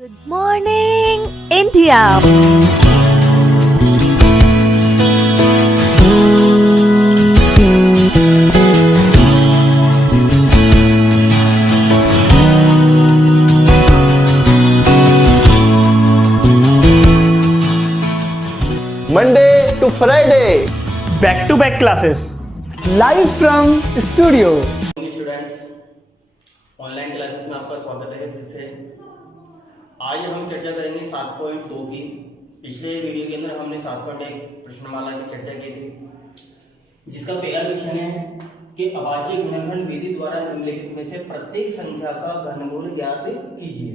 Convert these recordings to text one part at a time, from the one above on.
Good morning, India. Monday to Friday, back-to-back classes. Live from studio. Students, online classes में आपका स्वागत है। फिर से आज हम चर्चा करेंगे 7.2 की। पिछले वीडियो के अंदर हमने 7.1 प्रश्नमाला की चर्चा की थी, जिसका पहला क्वेश्चन है कि अभाज्य गुणनखंड विधि द्वारा निम्नलिखित में से प्रत्येक संख्या का घनमूल ज्ञात कीजिए।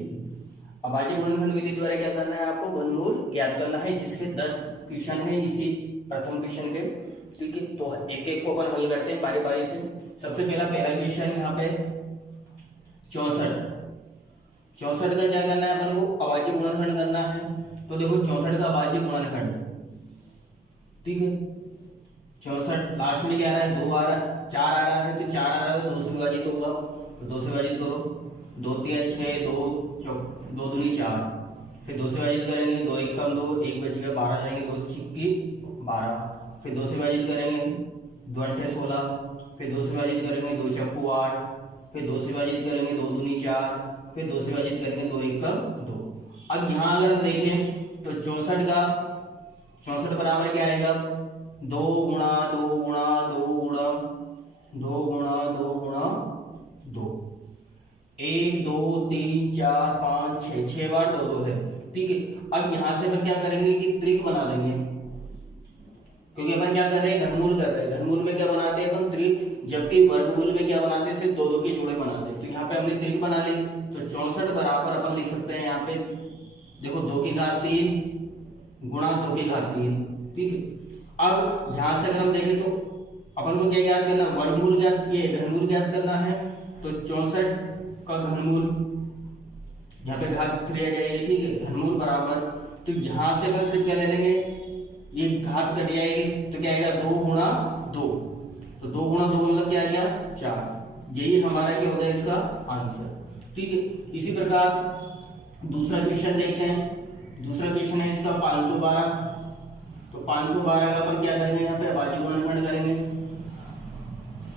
अभाज्य गुणनखंड विधि द्वारा क्या करना है, आपको घनमूल ज्ञात करना है, जिसके 10 क्वेश्चन है इसी प्रथम क्वेश्चन के। ठीक है, तो एक एक को अपन हल करते हैं बारी बारी से। सबसे पहला क्वेश्चन यहाँ पे 64 का क्या करना है अपन को, अभाज्य गुणनखंड करना है। तो देखो 64 का अभाज्य गुणनखंड, ठीक है, 64 लास्ट में क्या आ रहा है, 2 आ रहा है, 4 आ रहा है, तो 4 आ रहा है 2 से विभाजित होगा, तो 2 से विभाजित करो, 2 3 6 2 दूनी 4, फिर 2 से विभाजित करेंगे, 2 1 कम 2, 1 बच गया 12 जाएंगे, 2 छिक्की 12, फिर 2 से विभाजित करेंगे, 2 अंठे 16, फिर 2 से विभाजित करेंगे, 2 चक्कू 8, फिर 2 से विभाजित करेंगे, 2 दूनी 4, फिर 2 से विभाजित करेंगे, 2 1 2। अब यहाँ अगर हम देखें तो 64 बराबर क्या आएगा, 2 गुणा 2 गुणा 2 गुणा 2 गुणा 2 गुणा 2, 1 2 3 4 5 6 बार 2 2 है। ठीक है, अब यहाँ से अपन क्या करेंगे कि त्रिक बना लेंगे, क्योंकि अपन क्या कर रहे हैं, घनमूल कर रहे हैं। घनमूल में क्या बनाते हैं अपन, त्रिक, जबकि वर्गमूल में क्या बनाते हैं, सिर्फ 2 2 के जोड़े बनाते हैं। तो यहाँ पे हमने त्रिक बना ली, तो 64 बराबर अपन लिख सकते हैं यहाँ पे, देखो 2 की घात 3 गुणा 2 की घात 3। ठीक है, अब यहाँ से अगर हम देखें तो अपन को क्या ज्ञात करना, वर्गमूल ज्ञात, ये घनमूल ज्ञात करना है। तो 64 का घनमूल यहाँ पे घात 3 आ जाएगी। ठीक है, घनमूल बराबर, तो यहाँ से अपन सिर्फ क्या ले लेंगे, ये घात कट जाएगी, तो क्या आएगा 2 गुणा 2, तो 2 गुणा 2 मतलब क्या आ गया 4। यही हमारा क्या होगा इसका आंसर। ठीक है, इसी प्रकार दूसरा क्वेश्चन देखते हैं। दूसरा क्वेश्चन है इसका 512। तो 512 का अपन क्या करेंगे, यहाँ पे अभाज्य गुणनखंड करेंगे।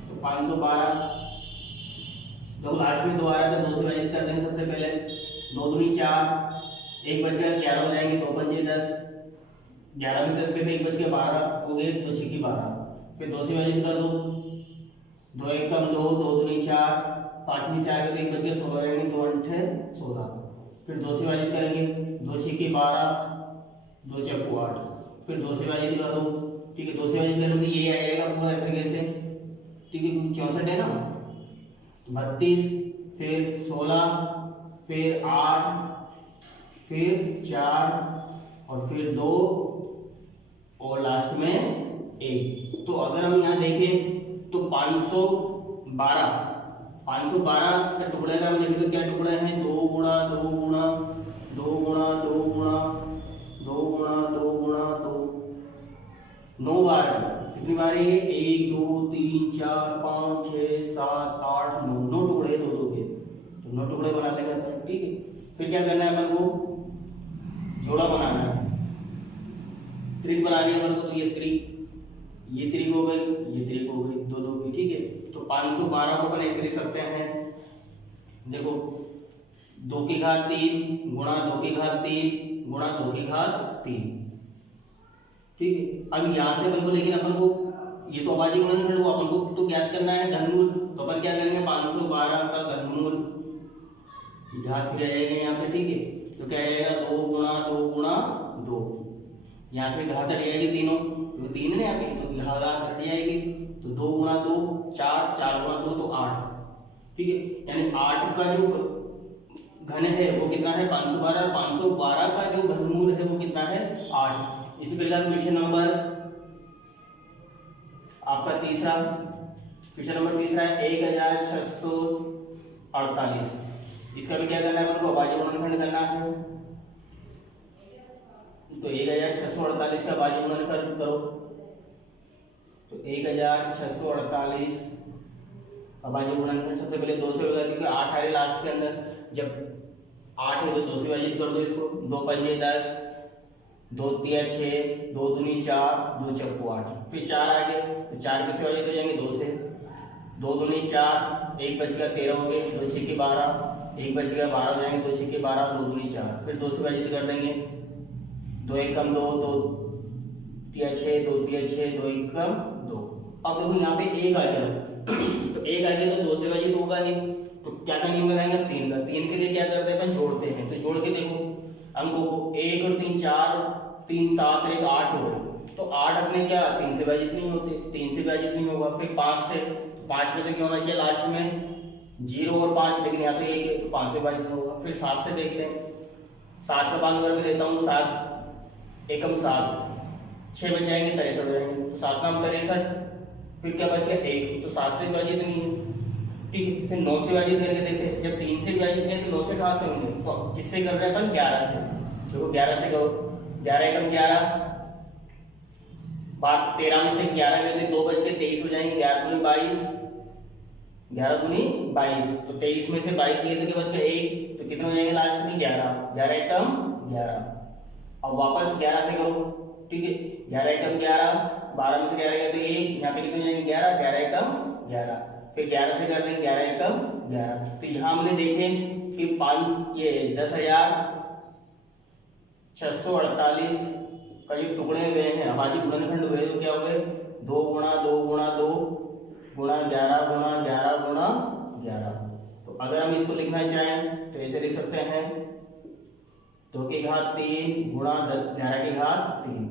तो 512 दो लास्ट में 2 आ रहा है, तो 2 से विभाजित कर देंगे सबसे पहले, 2 दूनी 4, 1 बच गया 11 हो जाएंगे, 2 पंजे 10, 11 में 10 के 1 बच गया 12 हो गए, 2 छिक्की 12, फिर 2 से विभाजित कर दो, 2 1 कम 2, 2 दूनी 4, 5 में 4 के 1 बच गया 16 रहेंगे, 2 अंठे 16, फिर 2 से विभाजित करेंगे, 2 छिक्की 12, 2 चक्कू 8, फिर 2 से विभाजित कर दो। ठीक है, 2 से विभाजित करेंगे, ये आ जाएगा पूरा ऐसे कैसे। ठीक है, क्योंकि 64 है ना, 32, फिर 16, फिर 8, फिर 4 और फिर 2 और लास्ट में 1। तो अगर हम यहाँ देखें तो 512 का टुकड़े अगर हम देखें तो क्या टुकड़े हैं, 2 गुणा 2 गुणा 2 गुणा 2 गुणा 2 गुणा 2 गुणा 2, 9 बार। कितनी बार है ये, 1 2 3 4 5 6 7 8 9 टुकड़े 2 2 के, तो 9 टुकड़े बना लेंगे अपन। ठीक है, फिर क्या करना है अपन को, जोड़ा बनाना है, त्रिक बनानी है अपन को। तो ये त्रिक हो गई, ये त्रिक हो गई 2 2 की। ठीक है, तो 512 को अपन ऐसे लिख सकते हैं, देखो 2 की घात 3 गुणा 2 की घात 3 गुणा 2 की घात 3। ठीक है, अब यहाँ से अपन को, लेकिन अपन को ये तो अभाज्य गुणनखंड हुआ, अपन को तो ज्ञात करना है घनमूल। तो अपन क्या करेंगे, 512 का घनमूल घात 3 आ जाएगा यहाँ पे। ठीक है, तो क्या आएगा, 2 गुणा 2 गुणा 2, यहाँ से घात हट जाएगी तीनों, क्योंकि 3 है ना यहाँ पे, तो घात हट जाएगी, तो 2 गुणा 2 4, 4 गुणा 2 तो 8। ठीक है, यानी 8 का जो घन है वो कितना है, 512, 512 का जो घनमूल है वो कितना है, 8। इसी प्रकार क्वेश्चन नंबर आपका तीसरा, क्वेश्चन नंबर तीसरा है 1648। इसका भी क्या करना है अपन को, अभाज्य गुणनखंड करना है। तो 1648 का अभाज्य गुणनखंड करो, तो 1648 अभाज्य गुणनखंड सबसे पहले 2 से होगा, क्योंकि 8 आ रहे लास्ट के अंदर, जब 8 है तो 2 से विभाजित कर दो इसको, 2 पंजे 10, 2 तिया 6, 2 दूनी 4, 2 चक्कू 8, फिर 4 आ गए तो 4 किससे विभाजित हो जाएंगे 2 से, 2 दूनी 4, 1 बच गया 13 हो गए, 2 6 के 12, 1 बच गया 12 हो जाएंगे, 2 6 के 12, 2 दूनी 4, फिर 2 से विभाजित कर देंगे, 2 एकम 2, 2 तिया 6, 2 तिया 6, 2 एकम 2। अब देखो यहाँ पे 1 आ गया तो 1 आ गया तो 2 से विभाजित होगा नहीं, तो क्या का नियम लगाएंगे 3 का। 3 के लिए क्या करते हैं अपन जोड़ते हैं, तो जोड़ के देखो अंकों को 1 और 3 4, 3 7 और 1 8 हो गए, तो 8 अपने क्या 3 से विभाजित नहीं होते, 3 से विभाजित नहीं होगा, फिर 5 से, 5 में तो क्या होना चाहिए लास्ट में 0 और 5, लेकिन यहाँ तो 1 है तो 5 से विभाजित नहीं होगा। फिर 7 से देखते हैं, 7 का 5 अगर मैं लेता हूँ 7 एकम 7, 6 बच जाएंगे 63 हो जाएंगे, तो 7 नाम 63, फिर क्या बच गया 1, तो 7 से विभाजित नहीं है, ठीक है। फिर 9 से विभाजित करके देखते हैं, जब 3 से विभाजित किया तो 9 से कहाँ से होंगे, तो किससे कर रहे हैं अपन 11 से, देखो 11 से करो, 11 एकम 11, बात 13 में से 11 गए तो 2 बच के 23 हो जाएंगे, 11 दूनी 22, 11 दूनी 22, तो 23 में से 22 गए तो क्या बच गया 1, तो कितने हो जाएंगे लास्ट में 11, 11 एकम 11। अब वापस 11 से करो, ठीक है, 11 एकम 11, 12 में से 11 गया तो 1, यहाँ पे कितने हो जाएंगे 11, 11 एकम 11, फिर 11 से कर देंगे 11 एकम 11। तो यहाँ हमने देखे कि 5 ये 10,648 का जो टुकड़े हुए हैं, अभाज्य गुणनखंड हुए, तो क्या हुए 2 गुणा 2 गुणा 2 गुणा 11 गुणा 11 गुणा 11। तो अगर हम इसको लिखना चाहें तो ऐसे लिख सकते हैं 2 की घात 3 गुणा 11 की घात 3,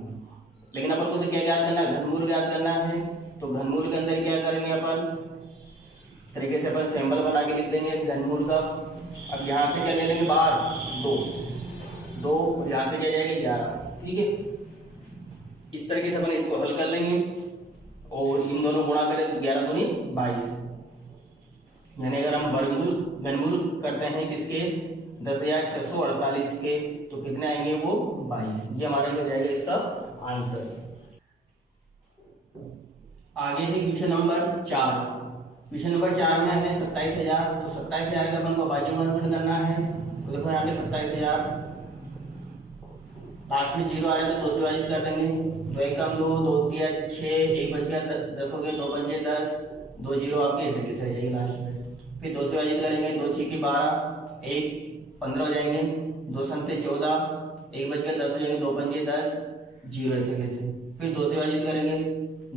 लेकिन अपन को तो क्या याद करना है, घनमूल याद करना है, तो घनमूल के अंदर क्या करेंगे अपन तरीके से अपन सिंबल बना के लिख देंगे घनमूल का। अब यहाँ से क्या ले लेंगे बाहर 2 और यहाँ से क्या जाएगा 11, ठीक है। इस तरीके से अपन इसको हल कर लेंगे और इन दोनों गुणा करें तो 11 दूनी 22, यानी अगर हम वर्गमूल घनमूल करते हैं किसके 10,648 के तो कितने आएंगे वो 22, ये हमारा हो जाएगा इसका आंसर। आगे है क्वेश्चन नंबर 4। क्वेश्चन नंबर 4 में है 27,000, तो 27,000 का अपन को अभाज्य गुणनखंड करना है, तो देखो यहाँ पे 27,000 लास्ट में 0 आ रहा है तो 2 से विभाजित कर देंगे, 2 एकम 2, 2 तिया 6, 1 बच गया 10 हो गए, 2 पंजे 10, 2 0 आपके ऐसे कैसे आ जाएगी लास्ट में, फिर 2 से विभाजित करेंगे, 2 6 की 12, 1 15 हो जाएंगे, 2 संते 14, 1 बच गया 10 हो जाएंगे, 2 पंजे 10, 0 ऐसे कैसे, फिर 2 से विभाजित करेंगे,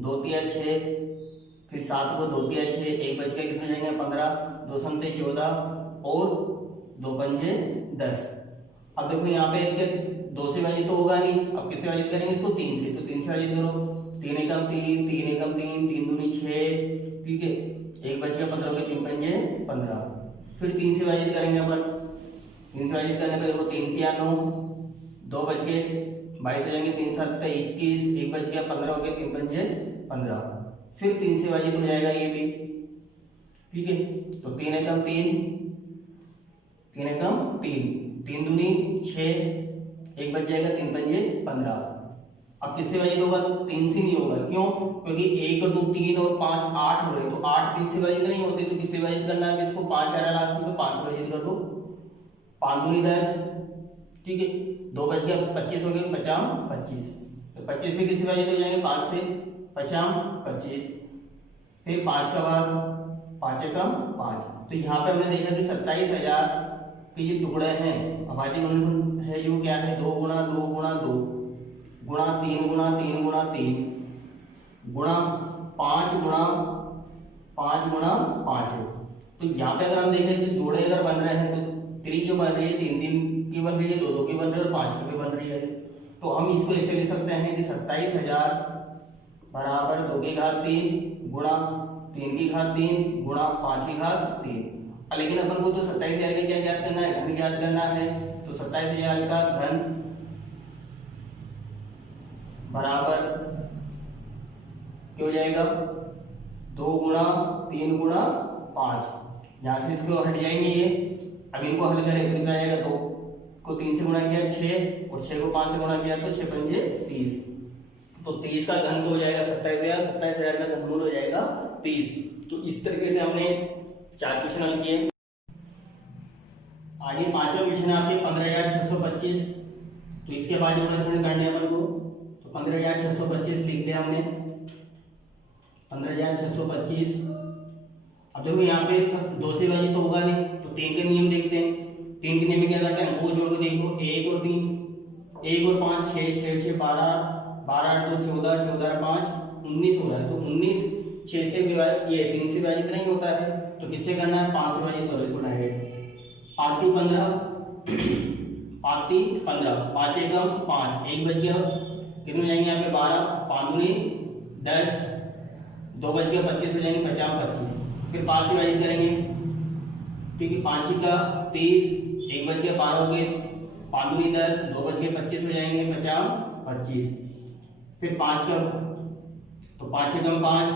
2 तिया 6, फिर 7 को 2 तिया 6, 1 बच गया कितने जाएंगे 15, 2 संते 14 और 2 पंजे 10। अब देखो यहाँ पे 2 से विभाजित तो होगा नहीं, अब किससे विभाजित करेंगे इसको 3 से, तो 3 से विभाजित करो, 3 एकम 3, 3 एकम 3, 3 दूनी 6, ठीक है, 1 बच गया 15 के 3 पंजे 15, फिर 3 से विभाजित करेंगे अपन, 3 से विभाजित करने पे देखो 3 तिया 9, 2 बच गए 22 हो जाएंगे, 3 7 21, 1 बच गया 15 हो गए, 3 पंजे 15, फिर 3 से विभाजित हो जाएगा ये भी, ठीक है, तो 3 एकम 3, 3 एकम 3, 3 दूनी 6, 1 बच जाएगा 3 पंजे 15। अब किससे विभाजित होगा 3 से नहीं होगा, क्यों, क्योंकि 1 और 2 3 और 5 8 हो रहे, तो 8 3 से विभाजित नहीं होते, तो किससे विभाजित करना है इसको 5 आ रहा लास्ट में, तो 5 से विभाजित कर दो, 5 दूनी 10, ठीक है, 2 बच गया 25 हो गए 50 25, तो 25 में किससे विभाजित हो जाएंगे 5 से, 50 25, फिर 5 का बाद 5 एकम 5। तो यहाँ पे हमने देखा कि 27,000 के ये टुकड़े हैं, अभाज्य गुणनखंड है जो क्या है 2 गुणा 2 गुणा 2 गुणा 3 गुणा 3 गुणा 3 गुणा 5 गुणा 5 गुणा 5 है। तो यहाँ पे अगर हम देखें तो जोड़े अगर बन रहे हैं तो 3 जो बन रही है 3 3 की बन रही है, 2 2 की बन रही है और 5 की भी बन रही है, तो हम इसको ऐसे लिख सकते हैं कि 27,000 बराबर 2 की घात 3 गुणा 3 की घात 3 गुणा 5 की घात 3। लेकिन अपन को तो 27,000 का क्या ज्ञात करना है, घन ज्ञात करना है, तो 27,000 का घन बराबर क्या हो जाएगा 2 गुणा 3 गुणा 5, यहाँ से इसको हट जाएंगे ये, अब इनको हल करें तो कितना आएगा 2 को 3 से गुणा किया 6 और 6 को 5 से गुणा किया तो 6 पंजे 30, तो 30 का घन तो हो जाएगा 27,000, 27,000 का घनमूल हो जाएगा 30। तो इस तरीके से हमने 4 क्वेश्चन हल किए। आगे पांचवा क्वेश्चन है आपके 15,625। तो इसके बाद गुणनखंड करने अपन को, तो 15,625 लिख लिया हमने 15,625। अब देखो यहाँ पे 2 से विभाजित तो होगा नहीं, तो 3 के नियम देखते हैं। 3 के नियम में क्या करते हैं, वो जोड़ के देखो 1 और 3, 1 और 5 6, 6 6 12, 12 8 2 14, 14 और 5 19 हो रहा है। तो 19 6 से विभाजित, ये 3 से विभाजित नहीं होता है, तो किससे करना है, 5 से विभाजित करो इसको डायरेक्ट। 5 3 15, 5 3 15, 5 एकम 5, 1 बच गया, कितने हो जाएंगे यहाँ पे 12, 5 दूनी 10, 2 बच गया 25 हो जाएंगे, 50 25। फिर 5 से विभाजित करेंगे, ठीक है, 5 का 30, 1 बच गया 12 हो गए, 5 दूनी 10, 2 बच गए 25 हो जाएंगे, 50 25। फिर 5 का, तो 5 एकम 5,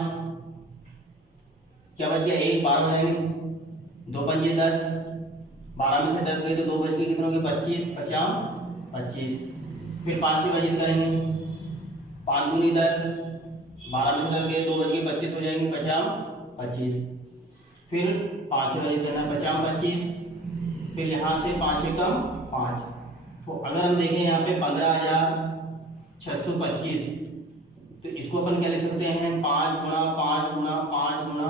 क्या बच गया 1, 12 हो जाएंगे, 2 पंजे 10, 12 में से 10 गए तो 2 बच गए, कितने हो गए 25 50 25। फिर 5 से विभाजित करेंगे, 5 दूनी 10, 12 में से 10 गए 2 बच गए 25 हो जाएंगे, 50 25। फिर 5 से विभाजित करना 50 25। फिर यहाँ से 5 एकम 5। तो अगर हम देखें यहाँ पे 15,625, तो इसको अपन क्या लिख सकते हैं, 5 गुणा 5 गुणा 5 गुणा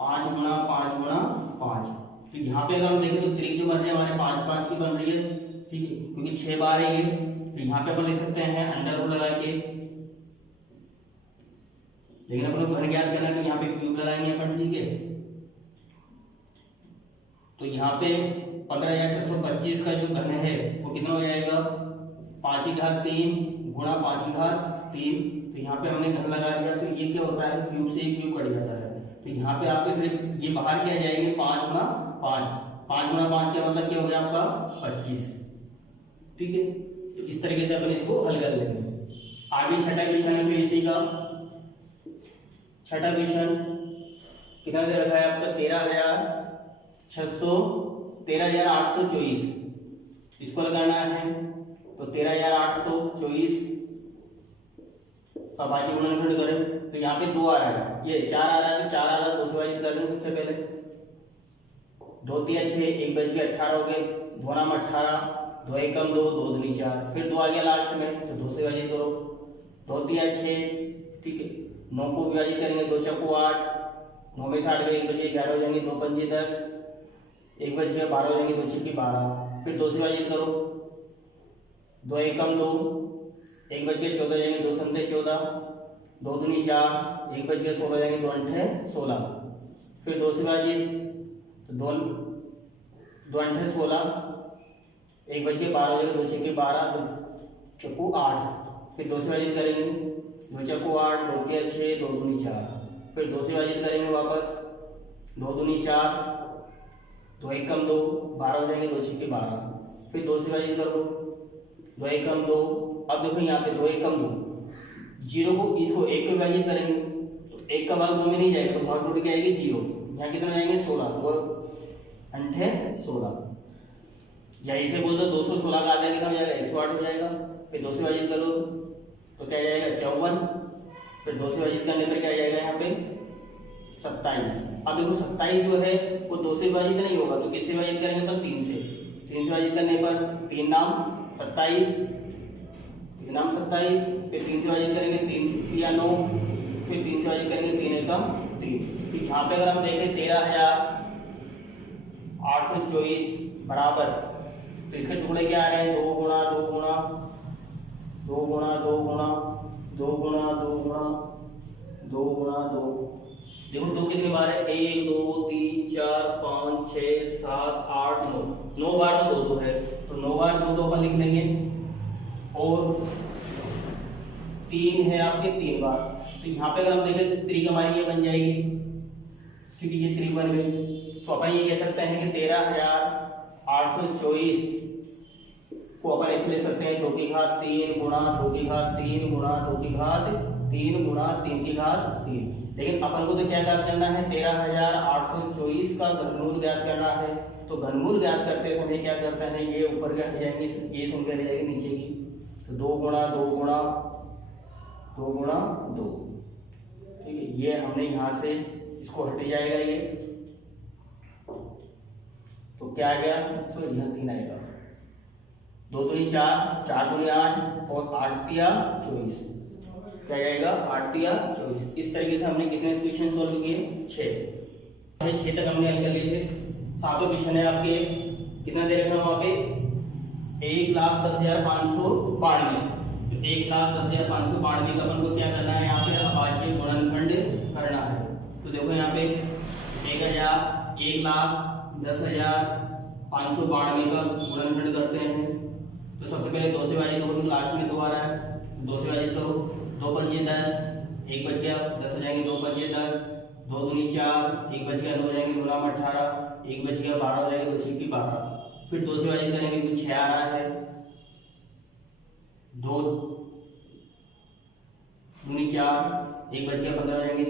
5 गुणा 5 गुणा 5। तो यहाँ पे अगर हम देखें तो त्रिक जो बन रही है हमारे 5 5 की बन रही है, ठीक है, क्योंकि 6 बार है ये। तो यहाँ पे अपन लिख सकते हैं अंडर रूट लगा के, लेकिन अपन को घन ज्ञात करना है तो यहाँ पे क्यूब लगाएंगे अपन, ठीक है। तो यहाँ पे 15,625 का जो घन है वो कितना हो जाएगा, 5 की घात 3 गुणा 5 की घात 3। तो यहाँ पे हमने घन लगा दिया, तो ये क्या होता है, क्यूब से क्यूब कट जाता है। तो यहाँ पे आपके सिर्फ ये बाहर क्या जाएंगे 5 गुणा 5, 5 गुणा 5 का मतलब क्या हो गया आपका 25, ठीक है। तो इस तरीके से अपन इसको हल कर लेंगे। आगे छठा क्वेश्चन है फिर इसी का। छठा क्वेश्चन कितना दे रखा है आपका, 13,824। इसको लगाना है, तो 13,824 का बाकी गुणनखंड करें, तो यहाँ पे 2 आ रहा है, ये 4 आ रहा है, तो 4 आ रहा है 2 से विभाजित कर देंगे सबसे पहले। 2 3 6, 1 बच गया 18 हो गए, 2 नाम 18, 2 एकम 2, 2 दूनी 4। फिर 2 आ गया लास्ट में, तो 2 से विभाजित करो, 2 3 6, ठीक है। 9 को विभाजित करेंगे, 2 चौको 8, 9 में से 8 गए, 1 बच गए 11 हो जाएंगे, 2 पंजे 10, 1 बच गया 12 हो जाएंगे, 2 छक्के 12। फिर 2 से विभाजित करो, 2 एकम 2, 1 बच गया 14 हो जाएंगे, 2 संते 14, 2 दूनी 4, 1 बच गया 16 हो जाएंगे, 2 अंठे 16। फिर 2 से विभाजित, तो 2 अंठे 16, 1 बच गया 12 हो जाएगा, 2 छक्के 12, 2 चक्कू 8। फिर 2 से विभाजित करेंगे, 2 चक्कू 8, 2 के 6, 2 दूनी 4। फिर 2 से विभाजित करेंगे वापस, 2 दूनी 4, 2 एकम 2, 12 हो जाएंगे, 2 छक्के 12। फिर 2 से विभाजित कर दो, 2 एकम 2। अब देखो यहाँ पे 2 एकम 2, 0 को इसको 1 को विभाजित करेंगे, तो 1 का भाग 2 में नहीं जाएगा, तो भाग टूट के आएगी 0। यहाँ कितना जाएंगे 16, 2 अंठे 16, या इसे बोल दो 216 का आधा कितना हो जाएगा 108 हो जाएगा। फिर 2 से विभाजित करो तो क्या जाएगा 54। फिर 2 से विभाजित करने पर क्या जाएगा यहाँ पे 27। अब देखो 27 जो है वो 2 से विभाजित नहीं होगा, तो किससे विभाजित करेंगे, तो 3 से। 3 से विभाजित करने पर 3 नाम 27, 3 नाम 27। फिर 3 से विभाजित करेंगे, 3 या 9, फिर 3 से विभाजित करेंगे, 3 एकम 3। तो यहाँ पे अगर हम देखें 13,824 बराबर, तो इसके टुकड़े क्या आ रहे हैं, 2 गुणा 2 गुणा 2 गुणा 2 गुणा 2 गुणा 2 गुणा 2 गुणा 2। देखो 2 कितनी बार है, 1 2 3 4 5 6 7 8 9, 9 बार तो 2 2 है, तो 9 बार 2 2 अपन लिख लेंगे। और 3 है आपके 3 बार, तो यहाँ पे अगर हम देखें तो त्रिक हमारी ये बन जाएगी, ठीक है, ये त्रिक बन गई। तो अपन ये कह सकते हैं कि 13,824 को अपन ऐसे ले सकते हैं 2 की घात 3 गुणा 2 की घात 3 गुणा 2 की घात 3 गुणा 3 की घात 3। लेकिन अपन को तो क्या ज्ञात करना है, 13,824 का घनमूल ज्ञात करना है। तो घनमूल ज्ञात करते समय क्या करता है, ये ऊपर के हट जाएंगे, ये संख्या रह जाएगी नीचे की। तो 2 गुणा 2 गुणा 2 गुणा 2, ठीक है, ये हमने यहाँ से इसको हट जाएगा ये। तो क्या आ गया, सॉरी यहाँ 3 आएगा, 2 दूनी 4, 4 दूनी 8 और 8 तिया 24, क्या जाएगा 8 तिया 24। इस तरीके से हमने कितने क्वेश्चन सॉल्व किए, 6 तक हमने हल कर लिए थे। सातों क्वेश्चन है आपके, कितना दे रखा वहाँ पे 1,10,592, तो 1,10,592 का अपन को क्या करना है, यहाँ पे अभाज्य गुणनखंड करना है। तो देखो यहाँ पे 1,10,592 का गुणनखंड करते हैं। तो सबसे पहले 2 से विभाजित होगा, लास्ट में 2 आ रहा है, 2 से विभाजित करो, 2 पंजे 10, 1 बच गया, 10 हो जाएंगे, 2 पंजे 10, 2 दूनी 4, 1 बच गया, 2 हो जाएंगे, 2 नाम 18, 1 बच गया, 12 हो जाएंगे, 2 छिक्की 12। फिर 2 से विभाजित करेंगे, कुछ 6 आ रहा है, 2 दूनी 4, 1 बच गया, 15 हो जाएंगे,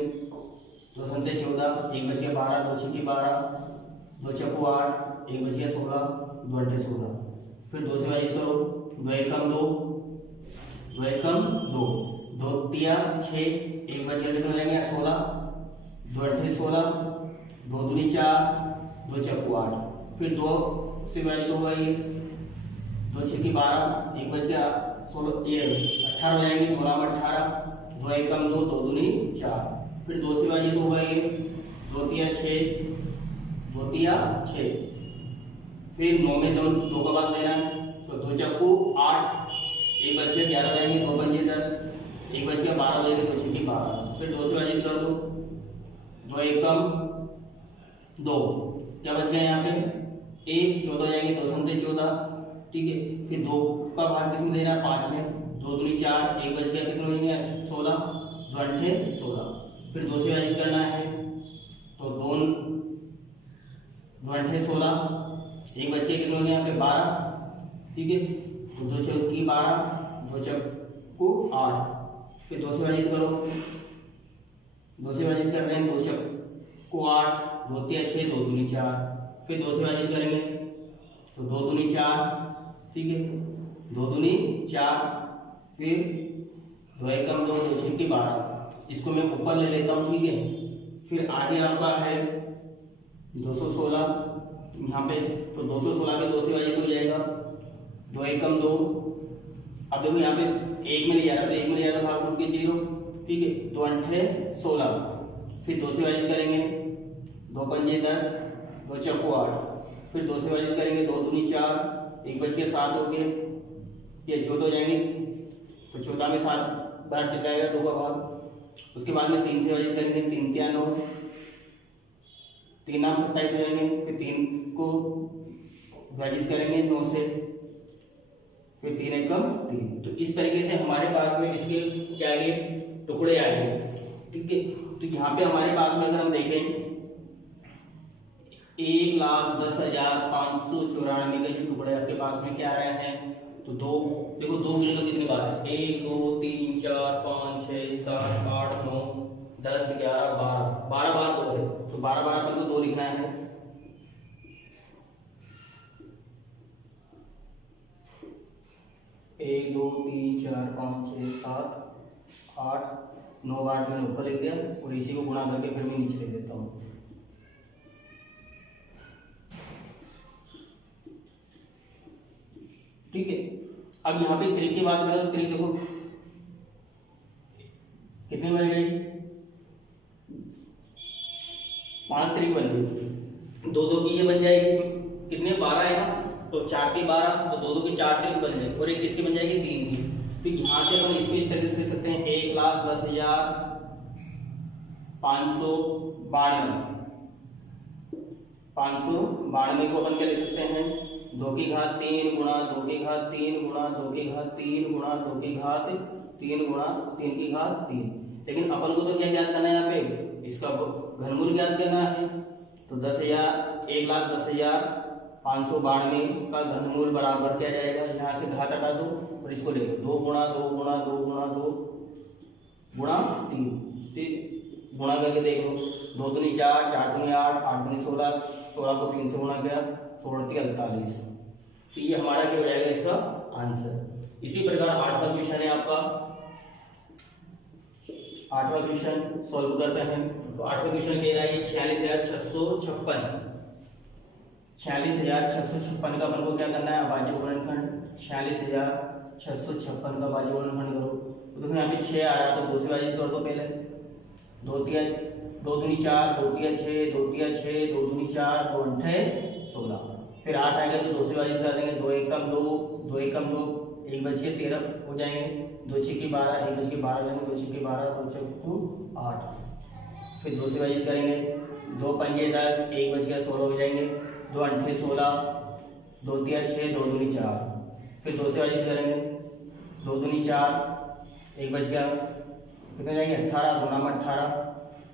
2 संते 14, 1 बच गया, 12, 2 छिक्की 12, 2 चक्कू 8, 1 बच गया, 16, 2 अंठे 16। फिर 2 से विभाजित करो, 2 एकम 2, 2 एकम 2, 2 तिया 6, 1 बच गया, कितने हो जाएंगे 16, 2 अंठे 16, 2 दूनी 4, 2 चक्कू 8। फिर 2 से विभाजित होगा ये, 2 छिक्की 12, 1 बच गया, 16 ये 18 हो जाएंगे, 2 नाम 18, 2 एकम 2, 2 दूनी 4। फिर 2 से विभाजित होगा ये, 2 तिया 6, 2 तिया 6। फिर 9 में 2 का भाग देना है, तो 2 चक्कू 8, 1 बच गया, 11 जाएंगे, 2 पंजे 10, 1 बच गया, 12 हो जाएगा, 2 छिक्की 12। फिर 2 से विभाजित कर दो, 2 एकम 2, क्या बच गया यहाँ पे 1, 14 हो जाएंगे, 2 संते 14, ठीक है। फिर 2 का भाग किसमें देना है, 5 में, 2 दूनी 4, 1 बच गया, कितने होंगे 16, 2 अंठे 16। फिर 2 से विभाजित करना है, तो 2 अंठे 16, 1 बच गया, कितने होंगे यहाँ पे 12, ठीक है। तो 2 चौकी 12, 2 चक्कू 8। फिर 2 से विभाजित करो, 2 से विभाजित कर रहे हैं, 2 चक्कू 8, 2 तिया 6, 2 दूनी 4। फिर 2 से विभाजित करेंगे, तो 2 दूनी 4, ठीक है, 2 दूनी 4। फिर 2 एकम 2, 2 छिक्की 12, इसको मैं ऊपर ले लेता हूँ, ठीक है। फिर आगे आपका है 216 यहाँ पे, तो 216 में 2 से विभाजित हो जाएगा, 2 एकम 2। अब देखो यहाँ पे 1 में नहीं आ रहा, तो 1 में नहीं आ रहा, भाग टूट के 0, ठीक है, 2 अंठे 16। फिर 2 से विभाजित करेंगे, 2 पंजे 10, 2 चक्कू 8। फिर 2 से विभाजित करेंगे, 2 दूनी 4, 1 बच गया, 7 हो गए, ये 14 हो जाएंगे, तो 14 में 7 बार चल जाएगा 2 का भाग। उसके बाद में 3 से विभाजित करेंगे, 3 तिया 9, 3 नाम 27 हो जाएंगे। फिर 3 को विभाजित करेंगे 9 से, फिर 3 एकम 3। तो इस तरीके से हमारे पास में इसके क्या आगे टुकड़े आ गए, ठीक है। तो यहाँ पे हमारे पास में अगर हम देखें 1,10,594 के जो टुकड़े आपके पास में क्या आ रहे हैं, तो 2 देखो, 2 गिने तो कितनी बार है, 1 2 3 4 5 6 7 8 9 10 11 12 बार 2 है, तो 12 बार अपन को 2 लिखना है। 1 2 3 4 5 6 7 8 9 बार मैंने ऊपर लिख दिया, और इसी को गुणा करके फिर मैं नीचे लिख देता हूँ। ठीक है। अब यहाँ पे 3 की बात करें तो 3 देखो कितनी बन गई, 5 3 बन गई, 2 2 की ये बन जाएगी, कितने 12 है ना, तो 4 की 12, तो 2 2 की 4 3 बन जाएगी, और एक किसकी बन जाएगी 3 की। फिर यहाँ से अपन इसको इस तरीके से लिख सकते हैं 1,10,592 को अपन क्या लिख सकते हैं, 2 की घात 3 गुणा 2 की घात 3 गुणा 2 की घात 3 गुणा 2 की घात 3 गुणा 3 की घात 3। लेकिन अपन को तो क्या ज्ञात करना है, यहाँ पे इसका घनमूल ज्ञात करना है। तो 1,10,592 का घनमूल बराबर क्या जाएगा, यहाँ से घात हटा दो और इसको ले लो, 2 गुणा 2 गुणा 2 गुणा 2 गुणा 3, ठीक, गुणा करके देख लो, 2 दूनी 4, 4 दूनी 8, 8 दूनी 16, 16 को 3 से गुणा किया, 16 48। तो ये हमारा क्या हो जाएगा इसका आंसर। इसी प्रकार 8वां क्वेश्चन है आपका, 8वां क्वेश्चन सॉल्व करते हैं। तो 8वां क्वेश्चन ले रहा है 46,656, 46,656 का अपन को क्या करना है, अभाज्य गुणनखंड। 46,656 का अभाज्य गुणनखंड करो। तो देखो यहाँ पे 6 आया तो 2 से विभाजित कर दो पहले। 2 दूनी 4, 2 तिया 6, 2 तिया 6, 2 दूनी 4, 2 अंठे 16। फिर 8 आएगा तो 2 से विभाजित कर देंगे। 2 एकम 2, 2 एकम 2, 1 बच के 13 हो जाएंगे। 2 छक्के 12, 1 बच के 12 हो जाएंगे। 2 छक्के 12, 2 चक्कू 8। फिर 2 से विभाजित करेंगे। 2 पंजे 10, 1 बच गया 16 हो जाएंगे। 2 अंठे 16, 2 तिया 6, 2 दूनी 4। फिर 2 से विभाजित करेंगे। 2 दूनी 4, 1 बच गया, कितने जाएंगे 18, 2 नाम 18,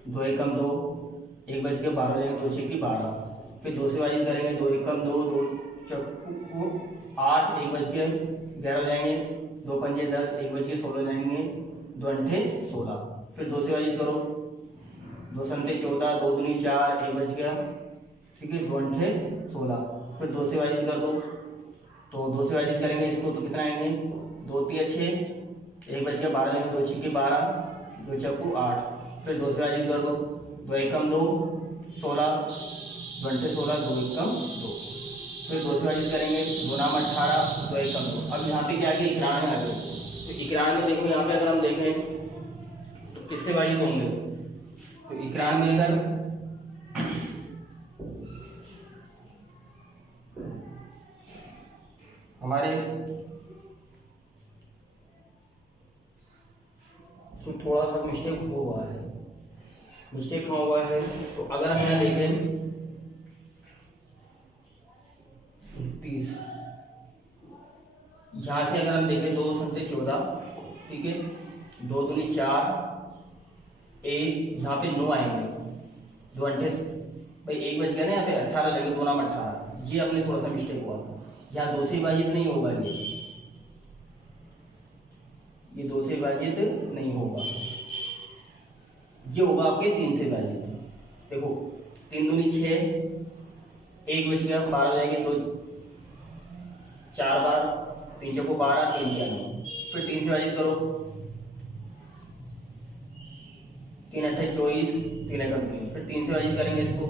2 एकम 2, 1 बच गया 12 हो जाएंगे। 2 छक्के 12। फिर 2 से विभाजित करेंगे। 2 एकम 2, 2 चक्कू 8, 1 बच गया 11 हो जाएंगे। 2 पंजे 10, 1 बच के 16 हो जाएंगे। 2 अंठे 16। फिर 2 से विभाजित करो। 2 संते 14, 2 दूनी 4, 1 बच गया, ठीक है। 2 अंठे 16। फिर 2 से विभाजित कर दो। तो 2 से विभाजित करेंगे इसको तो कितना आएंगे, 2 तिया 6, 1 बच गया 12 जाएंगे। 2 छक्के 12, 2 चक्कू 8। फिर 2 से विभाजित कर दो। 2 एकम 2, 16, 2 अंठे 16, 2 एकम 2। फिर 2 से विभाजित करेंगे। 2 नाम 18, 2 एकम 2। अब यहाँ पे क्या आ गया, 91 आ गए। तो 91 देखो यहाँ पे अगर हम देखें तो किससे विभाजित होंगे, तो 91 अगर हमारे इसमें थोड़ा सा मिस्टेक हुआ है, तो अगर हम यहाँ देखें 30, यहाँ से अगर हम देखें 2 संते 14, ठीक है। 2 दूनी 4, 1 यहाँ पे 9 आएंगे। 2 अंठे भाई 1 बच गया ना, यहाँ पे 18 लगेगा। 2 नाम 18, ये अपने थोड़ा सा मिस्टेक हुआ। यहाँ 2 से विभाजित नहीं होगा, ये 2 से विभाजित नहीं होगा, ये होगा आपके 3 से विभाजित। देखो 3 दूनी 6, 1 बच गया 12 हो जाएंगे। 2 4 बार, 3 चौको 12, 3 4 9। फिर 3 से विभाजित करो। 3 अट्ठे 24, 3 एकम 3। फिर 3 से विभाजित करेंगे इसको,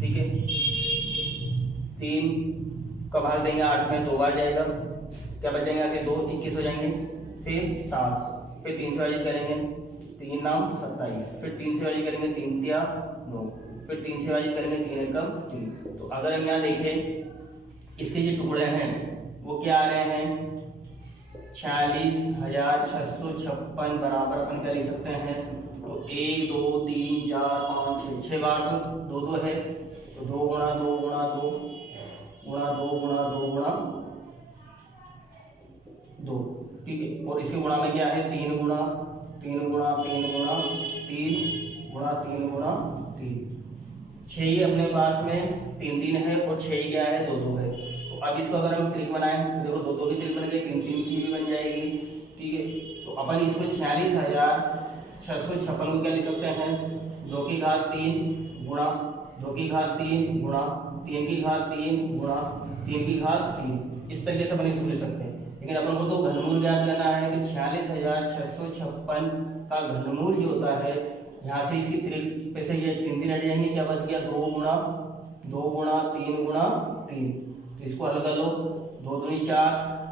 ठीक है। 3 का भाग देंगे 8 में, 2 बार जाएगा, क्या बच जाएंगे ऐसे 2, 21 हो जाएंगे। फिर 7, फिर 3 से विभाजित करेंगे। 3 नाम 27। फिर 3 से विभाजित करेंगे। 3 तिया 9। फिर 3 से विभाजित करेंगे। 3 एकम 3। तो अगर हम यहाँ देखें इसके जो टुकड़े हैं वो क्या आ रहे हैं, 46,656 बराबर अपन क्या लिख सकते हैं, तो 1 2 3 4 5 6 6 बार 2 2 है, तो 2 गुणा 2 गुणा 2 गुणा 2 गुणा 2 गुणा 2, ठीक है। और इसके गुणा में क्या है, 3 गुणा 3 गुणा 3 गुणा 3 गुणा 3 गुणा 3। 6 ही अपने पास में 3 3 है और 6 ही क्या है, 2 2 है। तो अब इसको अगर हम त्रिक बनाएं तो देखो 2 2 की त्रिक बन गई, 3 3 की भी बन जाएगी, ठीक है। तो अपन इसको 46,656 को क्या लिख सकते हैं, 2 की घात 3 गुणा 2 की घात 3 गुणा 3 की घात 3 गुणा 3 की घात 3, इस तरीके से अपन इसको लिख सकते हैं। लेकिन अपन को तो घनमूल ज्ञात करना है, तो 46,656 का घनमूल जो होता है, यहाँ से इसकी त्रिक पे से ये 3 दिन हट जाएंगे, क्या बच गया 2 गुणा 3 गुणा 3। तो इसको हल कर लो। 2 दूनी 4,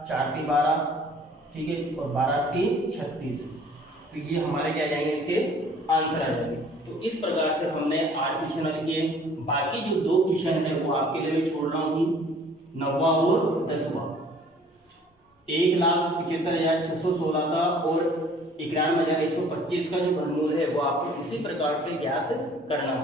4 ती 12, ठीक है, और 12 ती 36। तो ये हमारे क्या जाएंगे, इसके आंसर आ जाएंगे। तो इस प्रकार से हमने 8 क्वेश्चन हल किए। बाकी जो 2 क्वेश्चन है वो आपके लिए मैं छोड़ रहा हूँ, 9वां और 10वां। 1,75,616 का और 91,125 का जो घनमूल है वो आपको इसी प्रकार से ज्ञात करना है।